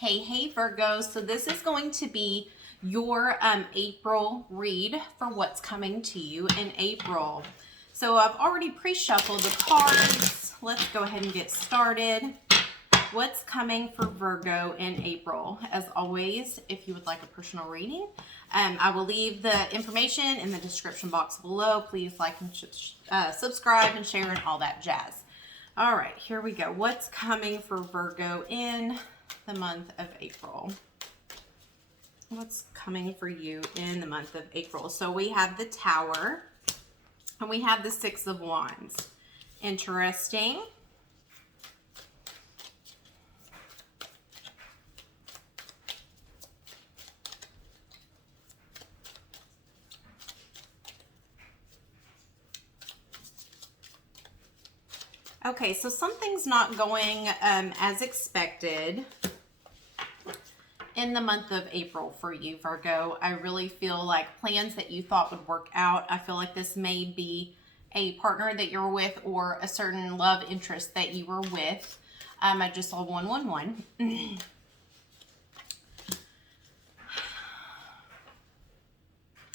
Hey Virgo. So this is going to be your April read for what's coming to you in April. So I've already pre-shuffled the cards. Let's go ahead and get started. What's coming for Virgo in April? As always, if you would like a personal reading, I will leave the information in the description box below. Please like and subscribe and share and all that jazz. All right, here we go. What's coming for Virgo in the month of April? What's coming for you in the month of April? So we have the Tower and we have the Six of Wands. Interesting. Okay, so something's not going as expected in the month of April for you, Virgo. I really feel like plans that you thought would work out. I feel like this may be a partner that you're with or a certain love interest that you were with. I just saw 111.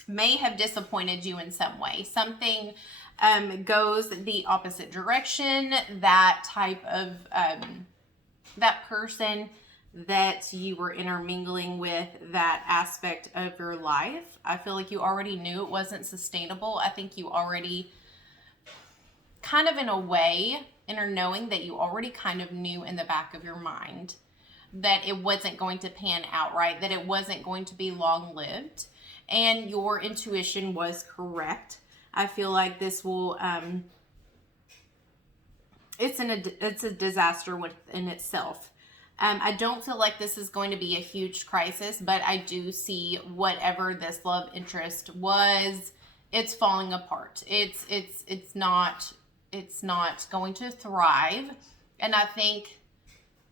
May have disappointed you in some way. Something goes the opposite direction. That type of, that person that you were intermingling with, that aspect of your life, I feel like you already knew it wasn't sustainable. I think you already kind of in a way, inner knowing that you already kind of knew in the back of your mind that it wasn't going to pan out right, that it wasn't going to be long-lived, and your intuition was correct. I feel like this will, it's a disaster within itself. I don't feel like this is going to be a huge crisis, but I do see whatever this love interest was, it's falling apart. It's not going to thrive. And I think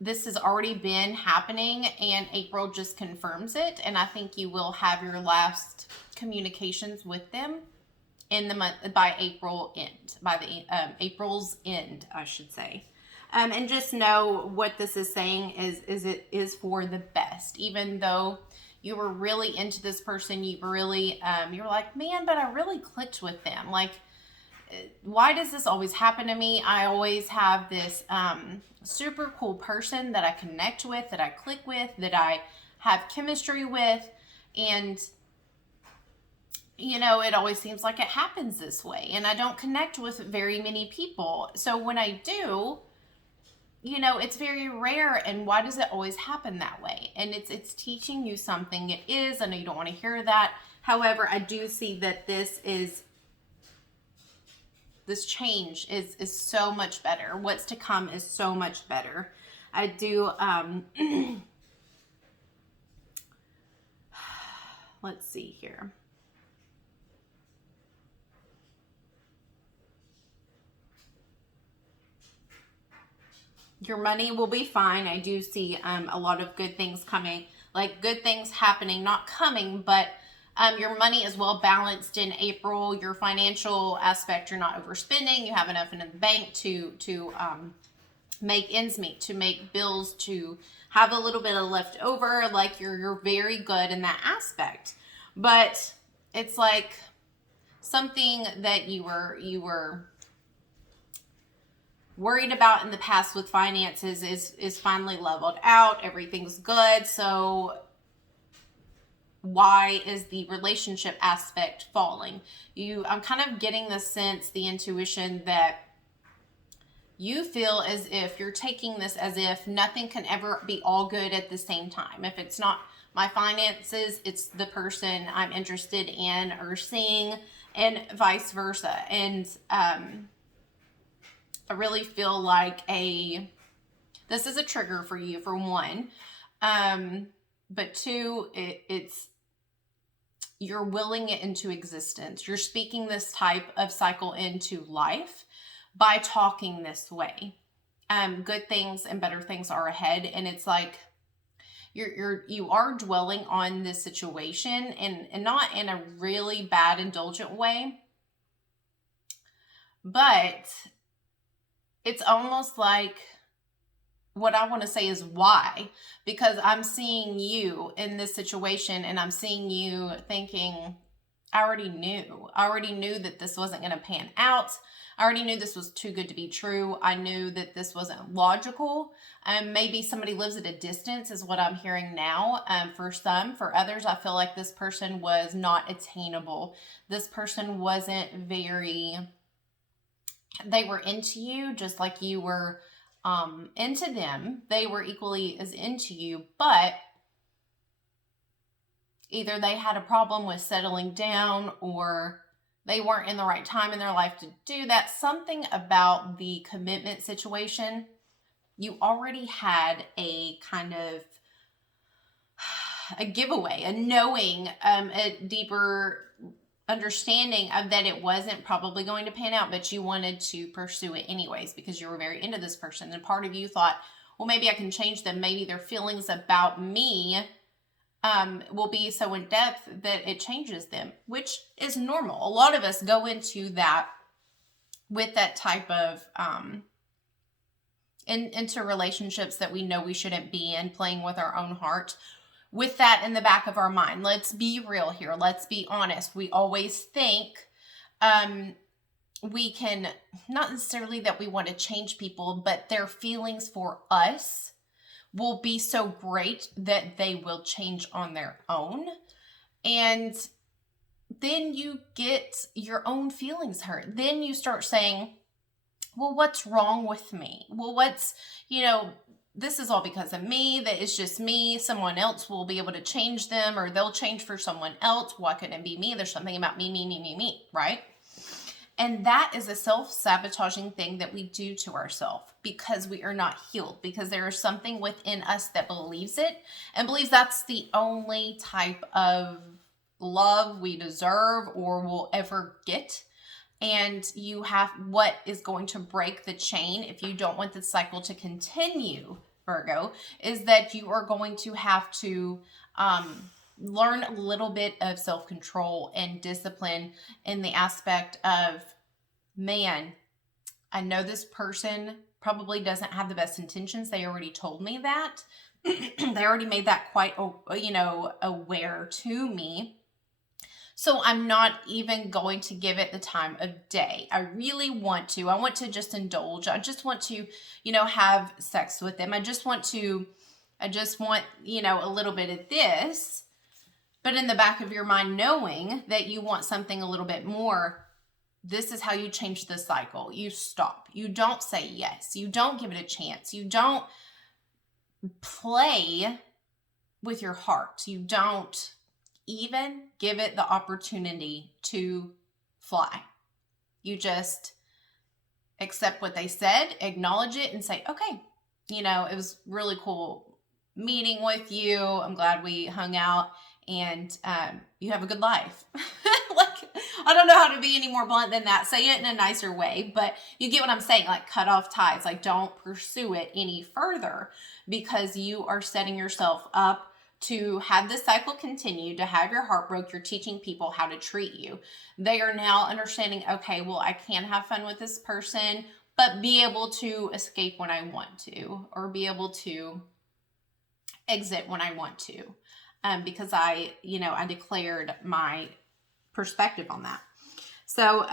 this has already been happening and April just confirms it. And I think you will have your last communications with them in the month by April end, by the April's end, I should say. And just know what this is saying is it is for the best. Even though you were really into this person, you really, you were like, man, but I really clicked with them. Like, why does this always happen to me? I always have this super cool person that I connect with, that I click with, that I have chemistry with. And, you know, it always seems like it happens this way. And I don't connect with very many people. So when I do, you know, it's very rare. And why does it always happen that way? And it's teaching you something. It is. I know you don't want to hear that. However, I do see that this change is so much better. What's to come is so much better. I do, let's see here. Your money will be fine. I do see a lot of good things coming, like good things happening, not coming, but your money is well balanced in April. Your financial aspect, you're not overspending. You have enough in the bank to make ends meet, to make bills, to have a little bit of left over. Like you're very good in that aspect. But it's like something that you were worried about in the past with finances is finally leveled out. Everything's good. So why is the relationship aspect falling? I'm kind of getting the sense, the intuition that you feel as if you're taking this as if nothing can ever be all good at the same time. If it's not my finances, it's the person I'm interested in or seeing, and vice versa. And I really feel like this is a trigger for you, for one. But two, it's you're willing it into existence. You're speaking this type of cycle into life by talking this way. Good things and better things are ahead. And it's like you are dwelling on this situation and not in a really bad, indulgent way. But it's almost like what I want to say is why, because I'm seeing you in this situation and I'm seeing you thinking, I already knew that this wasn't going to pan out. I already knew this was too good to be true. I knew that this wasn't logical. Maybe somebody lives at a distance is what I'm hearing now. For some, for others, I feel like this person was not attainable. This person wasn't they were into you just like you were into them. They were equally as into you, but either they had a problem with settling down or they weren't in the right time in their life to do that. Something about the commitment situation, you already had a kind of a giveaway, a knowing, a deeper understanding of that it wasn't probably going to pan out, but you wanted to pursue it anyways because you were very into this person. And part of you thought, well, maybe I can change them. Maybe their feelings about me will be so in depth that it changes them, which is normal. A lot of us go into that with that type of into relationships that we know we shouldn't be in, playing with our own heart, with that in the back of our mind. Let's be real here. Let's be honest. We always think we can, not necessarily that we want to change people, but their feelings for us will be so great that they will change on their own. And then you get your own feelings hurt. Then you start saying, well, what's wrong with me? Well, this is all because of me, that it's just me. Someone else will be able to change them, or they'll change for someone else. Why couldn't it be me? There's something about me, right? And that is a self-sabotaging thing that we do to ourselves because we are not healed, because there is something within us that believes it and believes that's the only type of love we deserve or will ever get. And you have what is going to break the chain if you don't want the cycle to continue, Virgo, is that you are going to have to learn a little bit of self-control and discipline in the aspect of, man, I know this person probably doesn't have the best intentions. They already told me that. They already made that quite, aware to me. So I'm not even going to give it the time of day. I want to just indulge. I just want to, have sex with them. I just want, a little bit of this. But in the back of your mind, knowing that you want something a little bit more, this is how you change the cycle. You stop. You don't say yes. You don't give it a chance. You don't play with your heart. You don't even give it the opportunity to fly. You just accept what they said, acknowledge it, and say, okay, it was really cool meeting with you. I'm glad we hung out. And you have a good life. I don't know how to be any more blunt than that. Say it in a nicer way, but you get what I'm saying. Like, cut off ties. Like, don't pursue it any further because you are setting yourself up to have this cycle continue, to have your heart broke. You're teaching people how to treat you. They are now understanding, okay, well, I can have fun with this person, but be able to escape when I want to, or be able to exit when I want to. Because I declared my perspective on that. So,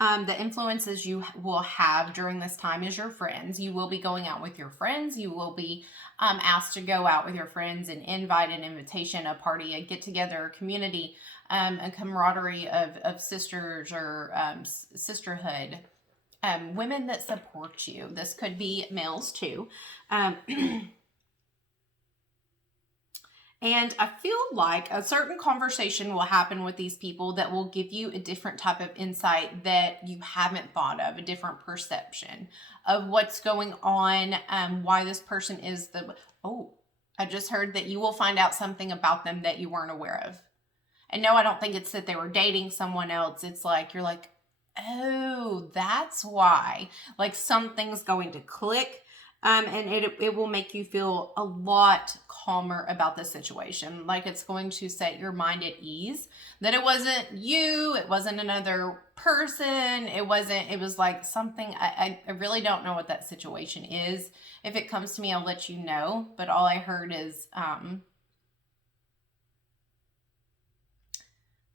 the influences you will have during this time is your friends. You will be going out with your friends. You will be asked to go out with your friends and invite an invitation, a party, a get-together, a community, a camaraderie of sisters or sisterhood. Women that support you. This could be males too. And I feel like a certain conversation will happen with these people that will give you a different type of insight that you haven't thought of, a different perception of what's going on, why this person is I just heard that you will find out something about them that you weren't aware of. And no, I don't think it's that they were dating someone else. It's like, you're like, oh, that's why. Like, something's going to click. And it will make you feel a lot calmer about the situation. Like it's going to set your mind at ease that it wasn't you, it wasn't another person, it was like something, I really don't know what that situation is. If it comes to me, I'll let you know. But all I heard is,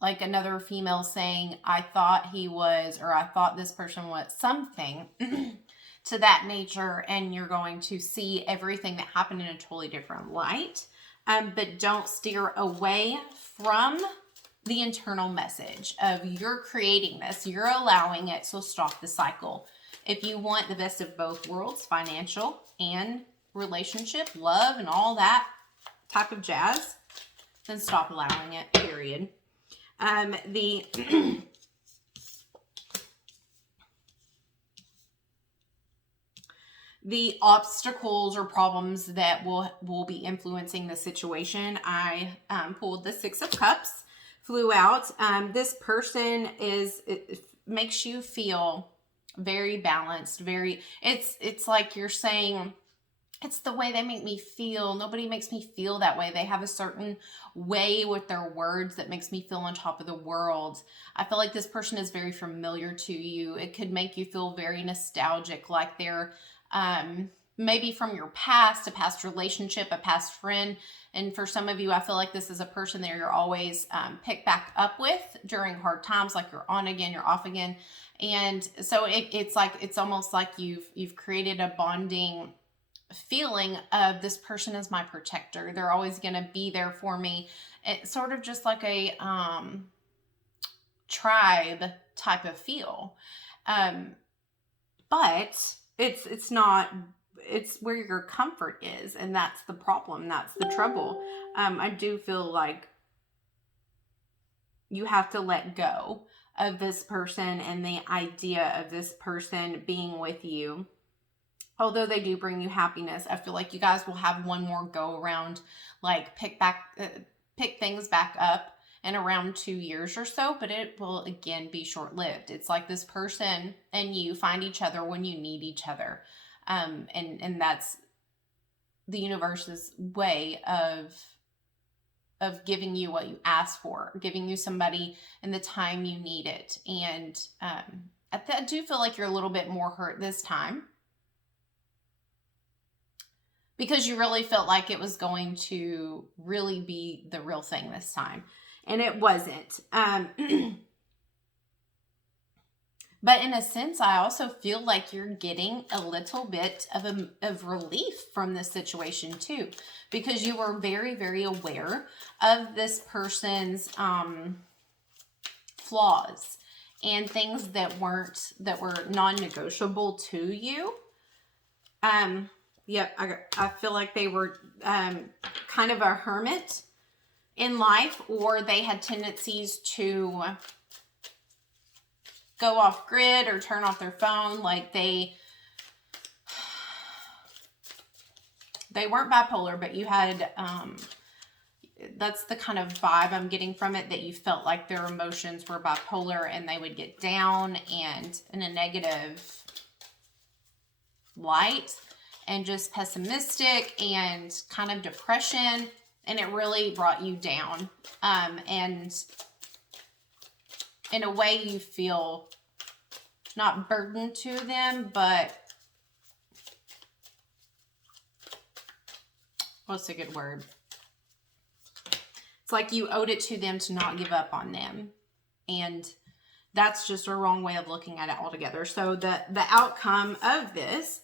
like another female saying, I thought he was, or I thought this person was something to that nature, and you're going to see everything that happened in a totally different light. But don't steer away from the internal message of you're creating this, you're allowing it, so stop the cycle. If you want the best of both worlds, financial and relationship, love, and all that type of jazz, then stop allowing it, period. The obstacles or problems that will be influencing the situation. I pulled the Six of Cups, flew out. This person it makes you feel very balanced. It's like you're saying, it's the way they make me feel. Nobody makes me feel that way. They have a certain way with their words that makes me feel on top of the world. I feel like this person is very familiar to you. It could make you feel very nostalgic, like they're maybe from your past, a past relationship, a past friend. And for some of you, I feel like this is a person that you're always picked back up with during hard times, like you're on again, you're off again. And so it's almost like you've created a bonding feeling of this person is my protector. They're always going to be there for me. It's sort of just like a tribe type of feel. But it's not, it's where your comfort is. And that's the problem. That's the trouble. I do feel like you have to let go of this person and the idea of this person being with you. Although they do bring you happiness, I feel like you guys will have one more go around, like pick things back up in around 2 years or so, but it will again be short-lived. It's like this person and you find each other when you need each other. And that's the universe's way of giving you what you ask for, giving you somebody in the time you need it. And I do feel like you're a little bit more hurt this time, because you really felt like it was going to really be the real thing this time. And it wasn't. But in a sense, I also feel like you're getting a little bit of relief from this situation too. Because you were very, very aware of this person's flaws and things that were non-negotiable to you. Yep, I feel like they were kind of a hermit in life, or they had tendencies to go off grid or turn off their phone. Like they weren't bipolar, but you had, that's the kind of vibe I'm getting from it, that you felt like their emotions were bipolar and they would get down and in a negative light, and just pessimistic and kind of depression, and it really brought you down. And in a way you feel not burdened to them, but what's a good word? It's like you owed it to them to not give up on them. And that's just a wrong way of looking at it altogether. So the outcome of this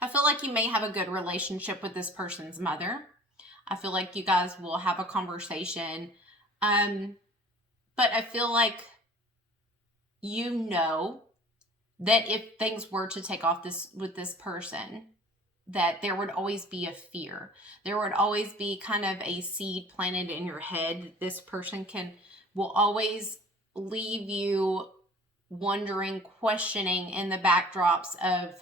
I feel like you may have a good relationship with this person's mother. I feel like you guys will have a conversation. But I feel like you know that if things were to take off with this person, that there would always be a fear. There would always be kind of a seed planted in your head. This person will always leave you wondering, questioning in the backdrops of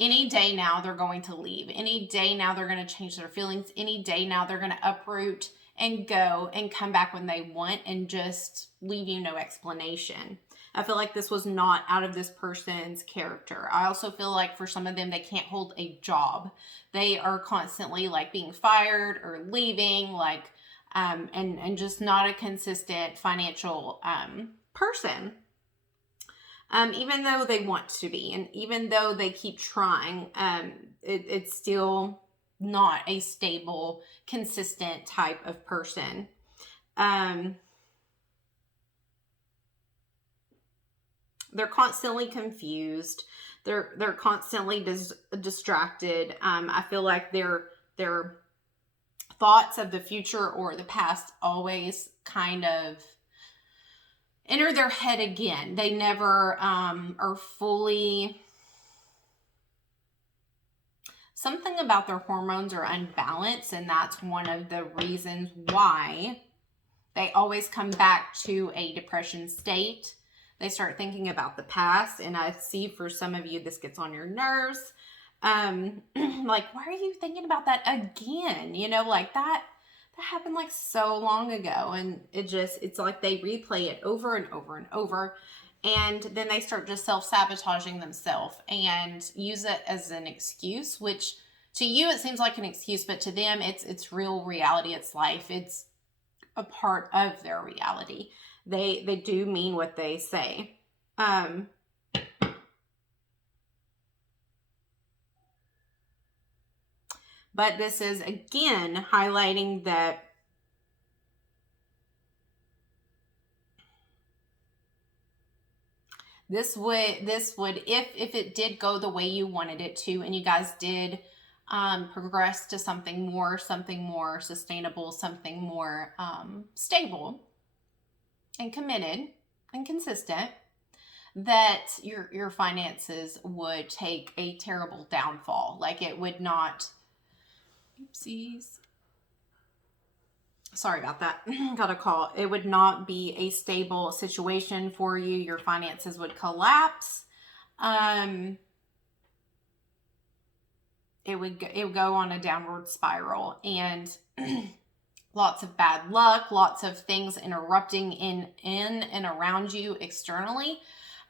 any day now they're going to leave. Any day now they're going to change their feelings. Any day now they're going to uproot and go and come back when they want and just leave you no explanation. I feel like this was not out of this person's character. I also feel like for some of them, they can't hold a job. They are constantly like being fired or leaving, like, and just not a consistent financial person. Even though they want to be, and even though they keep trying, it's still not a stable, consistent type of person. They're constantly confused. They're constantly distracted. I feel like their thoughts of the future or the past always kind of enter their head again. They never are fully. Something about their hormones are unbalanced, and that's one of the reasons why they always come back to a depression state. They start thinking about the past, and I see for some of you this gets on your nerves. Like, why are you thinking about that again? You know, like that happened like so long ago, and it's like they replay it over and over and over, and then they start just self-sabotaging themselves and use it as an excuse, which to you it seems like an excuse, but to them it's real reality. It's life. It's a part of their reality. They do mean what they say. But this is again highlighting that this would if it did go the way you wanted it to, and you guys did progress to something more sustainable, something more stable and committed and consistent, that your finances would take a terrible downfall. Like, it would not. Oopsies. Sorry about that. Got a call. It would not be a stable situation for you. Your finances would collapse. It would go on a downward spiral, and lots of bad luck, lots of things interrupting in and around you externally,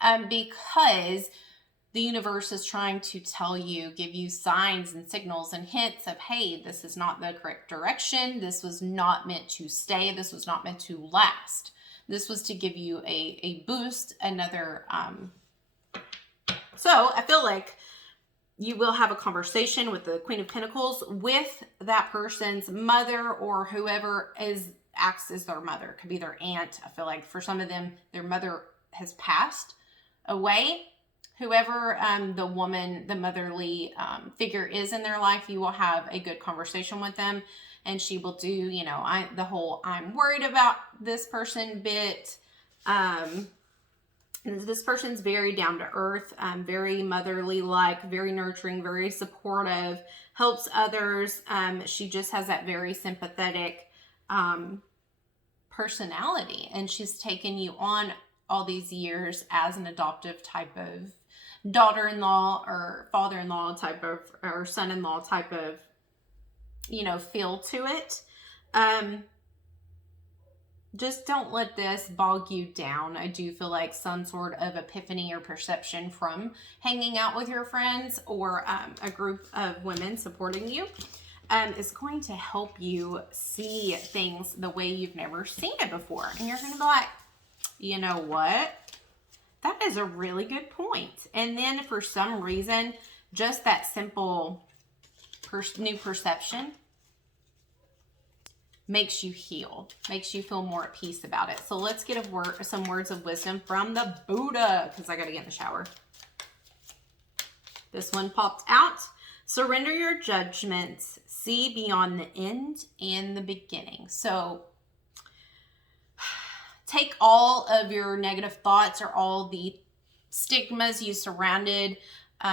because the universe is trying to tell you, give you signs and signals and hints of, hey, this is not the correct direction. This was not meant to stay. This was not meant to last. This was to give you a boost, another. So I feel like you will have a conversation with the Queen of Pentacles with that person's mother, or whoever acts as their mother. It could be their aunt. I feel like for some of them, their mother has passed away. Whoever the motherly figure is in their life, you will have a good conversation with them, and she will do, I'm worried about this person bit. This person's very down to earth, very motherly like, very nurturing, very supportive, helps others. She just has that very sympathetic personality, and she's taken you on all these years as an adoptive type of daughter-in-law or father-in-law type of, or son-in-law type of, feel to it. Just don't let this bog you down. I do feel like some sort of epiphany or perception from hanging out with your friends or a group of women supporting you is going to help you see things the way you've never seen it before. And you're going to be like, you know what? That is a really good point. And then for some reason, just that simple new perception makes you heal, makes you feel more at peace about it. So let's get some words of wisdom from the Buddha, because I got to get in the shower. This one popped out. Surrender your judgments. See beyond the end and the beginning. So take all of your negative thoughts or all the stigmas you surrounded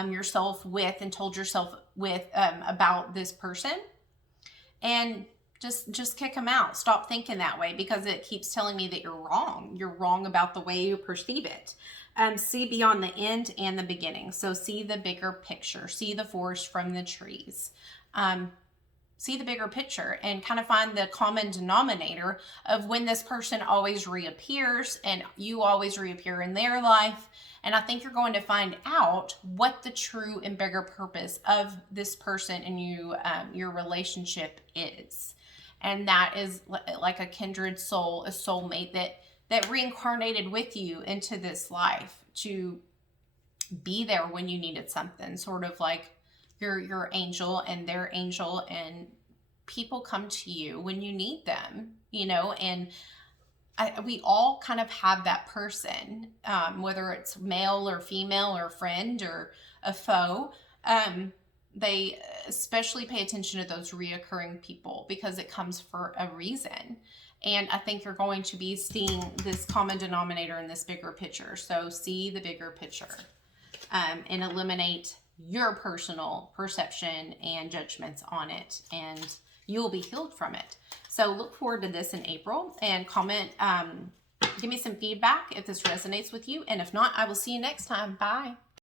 yourself with and told yourself with about this person, and just kick them out. Stop thinking that way, because it keeps telling me that you're wrong. You're wrong about the way you perceive it. See beyond the end and the beginning. So see the bigger picture. See the forest from the trees. See the bigger picture and kind of find the common denominator of when this person always reappears and you always reappear in their life. And I think you're going to find out what the true and bigger purpose of this person and you, your relationship is. And that is like a kindred soul, a soulmate that reincarnated with you into this life to be there when you needed something, sort of like your angel and their angel, and people come to you when you need them, you know. And we all kind of have that person, whether it's male or female or friend or a foe. They especially pay attention to those reoccurring people because it comes for a reason. And I think you're going to be seeing this common denominator in this bigger picture. So see the bigger picture, and eliminate your personal perception and judgments on it, and you will be healed from it. So look forward to this in April, and comment, give me some feedback if this resonates with you. And if not, I will see you next time. Bye.